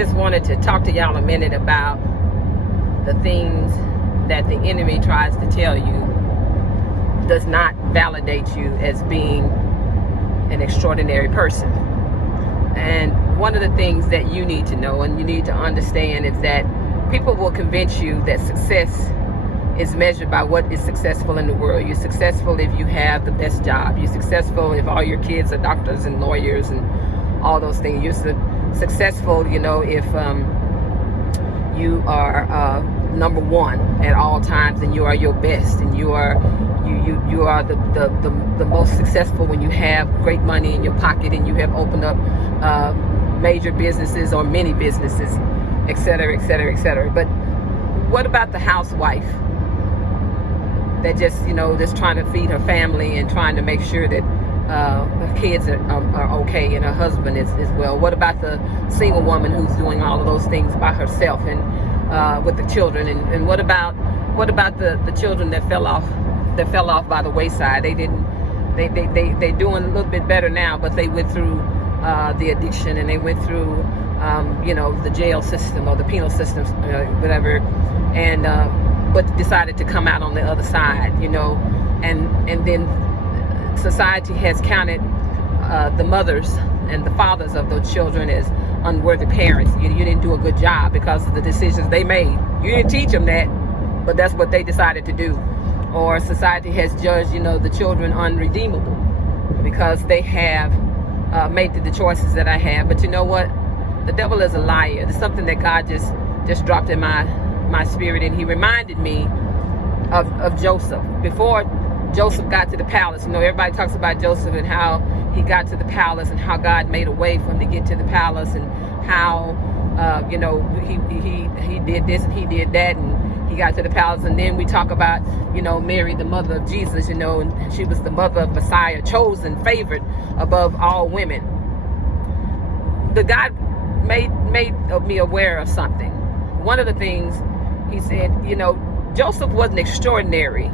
just wanted to talk to y'all a minute about the things that the enemy tries to tell you does not validate you as being an extraordinary person. And one of the things that you need to know and you need to understand is that people will convince you that success is measured by what is successful in the world. You're successful if you have the best job. You're successful if all your kids are doctors and lawyers and all those things. You're successful, if you are number one at all times, and you are your best, and you are the most successful when you have great money in your pocket and you have opened up major businesses or many businesses, et cetera, et cetera, et cetera. But what about the housewife that just trying to feed her family and trying to make sure that her kids are okay and her husband is well? What about the single woman who's doing all of those things by herself and with the children? And what about the children that fell off by the wayside? They're doing a little bit better now, but they went through the addiction, and they went through the jail system or the penal system, whatever, and but decided to come out on the other side, and then society has counted the mothers and the fathers of those children as unworthy parents. You didn't do a good job because of the decisions they made. You didn't teach them that, but that's what they decided to do. Or society has judged, the children unredeemable because they have made the choices that I have. But you know what? The devil is a liar. It's something that God just dropped in my spirit, and he reminded me of Joseph. Before Joseph got to the palace, everybody talks about Joseph and how he got to the palace and how God made a way for him to get to the palace, and how he did this and he did that, and he got to the palace. And then we talk about Mary, the mother of Jesus, and she was the mother of Messiah, chosen, favored above all women. The God made me aware of something. One of the things he said, Joseph wasn't extraordinary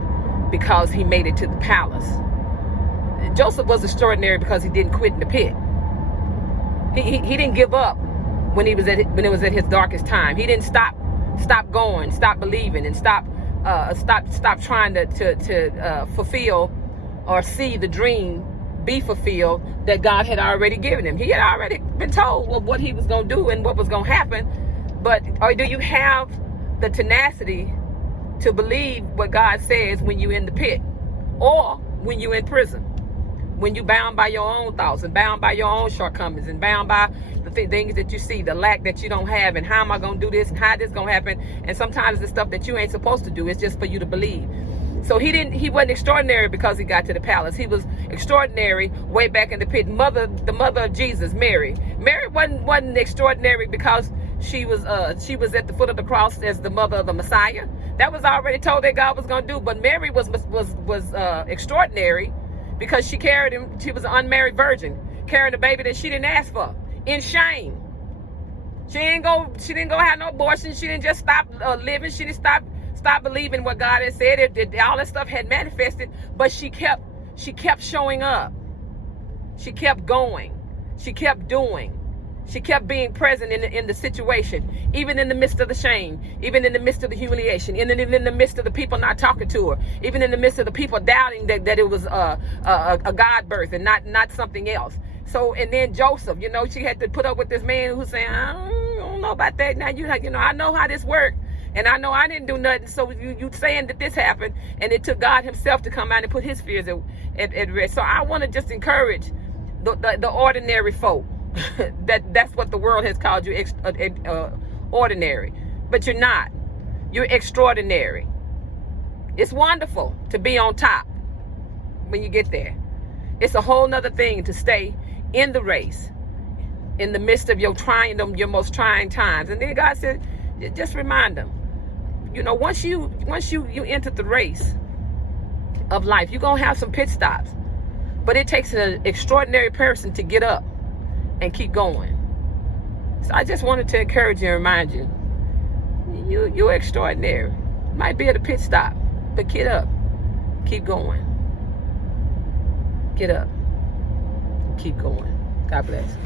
because he made it to the palace. Joseph was extraordinary because he didn't quit in the pit. He didn't give up when it was at his darkest time. He didn't stop going, stop believing, and stop trying to fulfill or see the dream be fulfilled that God had already given him. He had already been told what he was going to do and what was going to happen. Or do you have the tenacity to believe what God says when you're in the pit, or when you're in prison, when you're bound by your own thoughts and bound by your own shortcomings and bound by the things that you see, the lack that you don't have, and how am I going to do this and how this going to happen? And sometimes the stuff that you ain't supposed to do is just for you to believe. So he wasn't extraordinary because he got to the palace. He was extraordinary way back in the pit. The mother of Jesus, Mary. Mary wasn't extraordinary because she was at the foot of the cross as the mother of the Messiah. That was already told that God was going to do. But Mary was extraordinary because she carried him. She was an unmarried virgin, carrying a baby that she didn't ask for, in shame. She didn't go have no abortion. She didn't just stop living. She didn't stop believing what God had said. All that stuff had manifested, but she kept showing up. She kept going. She kept doing. She kept being present in the situation, even in the midst of the shame, even in the midst of the humiliation, even in the midst of the people not talking to her, even in the midst of the people doubting that it was a God birth and not something else. So, and then Joseph, she had to put up with this man who's saying, I don't know about that. Now I know how this worked, and I know I didn't do nothing. So you saying that this happened, and it took God himself to come out and put his fears at rest. So I want to just encourage the ordinary folk. That's what the world has called you, ordinary. But you're not. You're extraordinary. It's wonderful to be on top when you get there. It's a whole nother thing to stay in the race in the midst of your most trying times. And then God said, just remind them, once you enter the race of life, you're gonna have some pit stops. But it takes an extraordinary person to get up and keep going. So I just wanted to encourage you and remind you, you're extraordinary. Might be at a pit stop, but get up, keep going. Get up, keep going. God bless.